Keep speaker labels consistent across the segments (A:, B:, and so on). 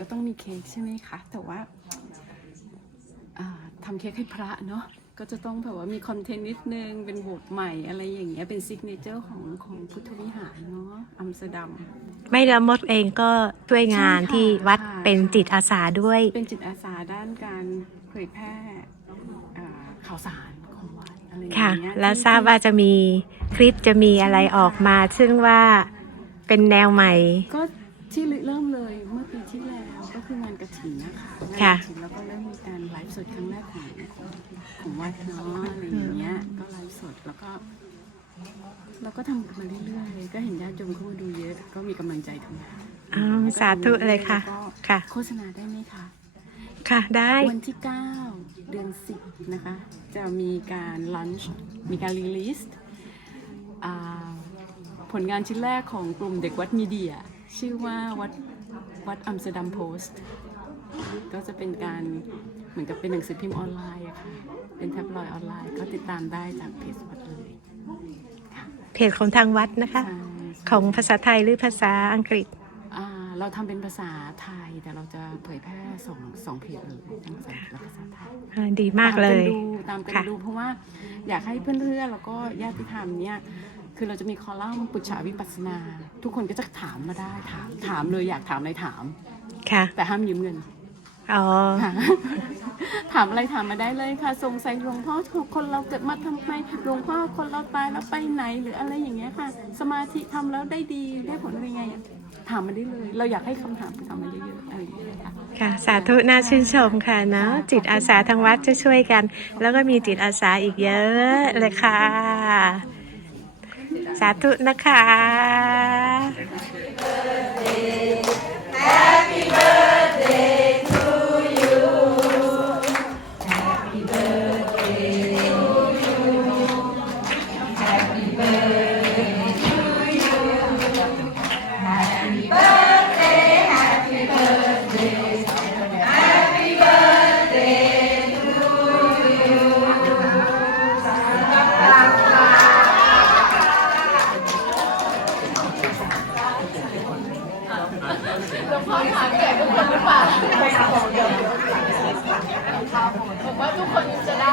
A: ก็ต้องมีเค้กใช่ไหมคะ แต่ว่าอ่าทำเค้กให้พระเนาะก็จะต้องแบบว่ามีคอนเทนต์นิดนึง เป็นบทใหม่อะไรอย่างเงี้ย เป็นซิกเนเจอร์ของของพุทธวิหารเนาะอัมสเตอร์ดัม
B: ไม่ละมดเองก็ช่วยงานใช่ค่ะที่วัดค่ะเป็นจิตอาสาด้วย
A: เป็นจิตอาสาด้านการเผยแพร่อ่าข่าวสารของวัดอะไรอย่างค่ะเงี้ย
B: แล้วที่ทราบว่าจะมีคลิปจะมีอะไรออกมา ซึ่งว่าเป็นแนวใหม่
A: ก็ ที่เริ่มเลยเมื่อปีที่แล้วก็คืองานกระถิ่นนะคะงานค่ะกระถิ่นแล้วก็เริ่มมีการไลฟ์สดครั้งแรกของของของวัดเนาะอะไรอย่างเงี้ยก็ไลฟ์สดแล้วก็เราก็ทำกันมาเรื่อยๆก็เห็นญาติโยมเข้ามาดูเยอะ ก็มีกำลังใจทำงาน
B: อ๋อสาธุเลยค่ะ แล้วก็ค่ะ
A: โฆษณาได้ไหมคะ ค่ะ ได้ วันที่ 9 เดือน 10 นะคะ จะมีการลันช์มีการรีลิสต์ผลงานชิ้นแรกของกลุ่มเด็กวัดมีเดีย ชื่อว่าวัดวัดอัมสเตอร์ดัมโพสต์ก็จะเป็นการเหมือนกับเป็นหนังสือพิมพ์ออนไลน์อะค่ะ เป็นแท็บลอยด์ออนไลน์ก็ติดตามได้จากเพจวัดเลย
B: ค่ะเพจของทางวัดนะคะ ใช่ของภาษาไทยหรือภาษาอังกฤษ
A: อ่าเราทำเป็นภาษาไทยแต่เราจะเผยแพร่สองสองเพจเลยทั้งภาษาอังกฤษและภาษาไทย
B: อ่าดีมากเล
A: ย ตามกันดูตามกันค่ะ ดูเพราะว่าอยากให้เพื่อนๆแล้วก็ญาติธรรมเนี่ย คือเราจะมีคอลัมน์ปุจฉาวิปัสสนา ทุกคนก็จะถามมาได้ถามถามเลยอยากถามอะไรถาม ค่ะ แต่ห้ามยืมเงิน อ๋อ ค่ะ ถามอะไรถามมาได้เลยค่ะ สงสัยหลวงพ่อคนเราเกิดมาทำไมหลวงพ่อคนเราตายแล้วไปไหนหรืออะไรอย่างเงี้ยค่ะ สมาธิทำแล้วได้ดีได้ผลอะไรไงอะถามมาได้เลย เราอยากให้คำถามถามมาเยอะๆอะไรอย่างเงี้ย
B: ค่ะ ค่ะ สาธุน่าชื่นชมค่ะเนาะจิตอาสาทางวัดจะช่วยกัน แล้วก็มีจิตอาสาอีกเยอะเลยค่ะ สาธุนะคะ
A: ว่าทุกคนจะได้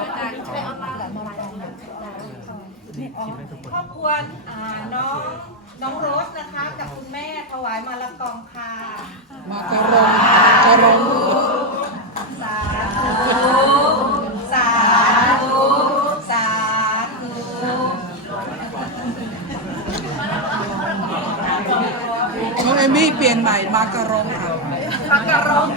A: ครอบครัวอ่าน้องน้องโรสนะคะกับคุณแม่ถวายมาละกองค่ะ
C: มากระรองกระรอง
A: สาธุสาธุสาธุ
C: น้องเอมี่เปลี่ยนใหม่มากระรองค่ะ
A: มากระรอง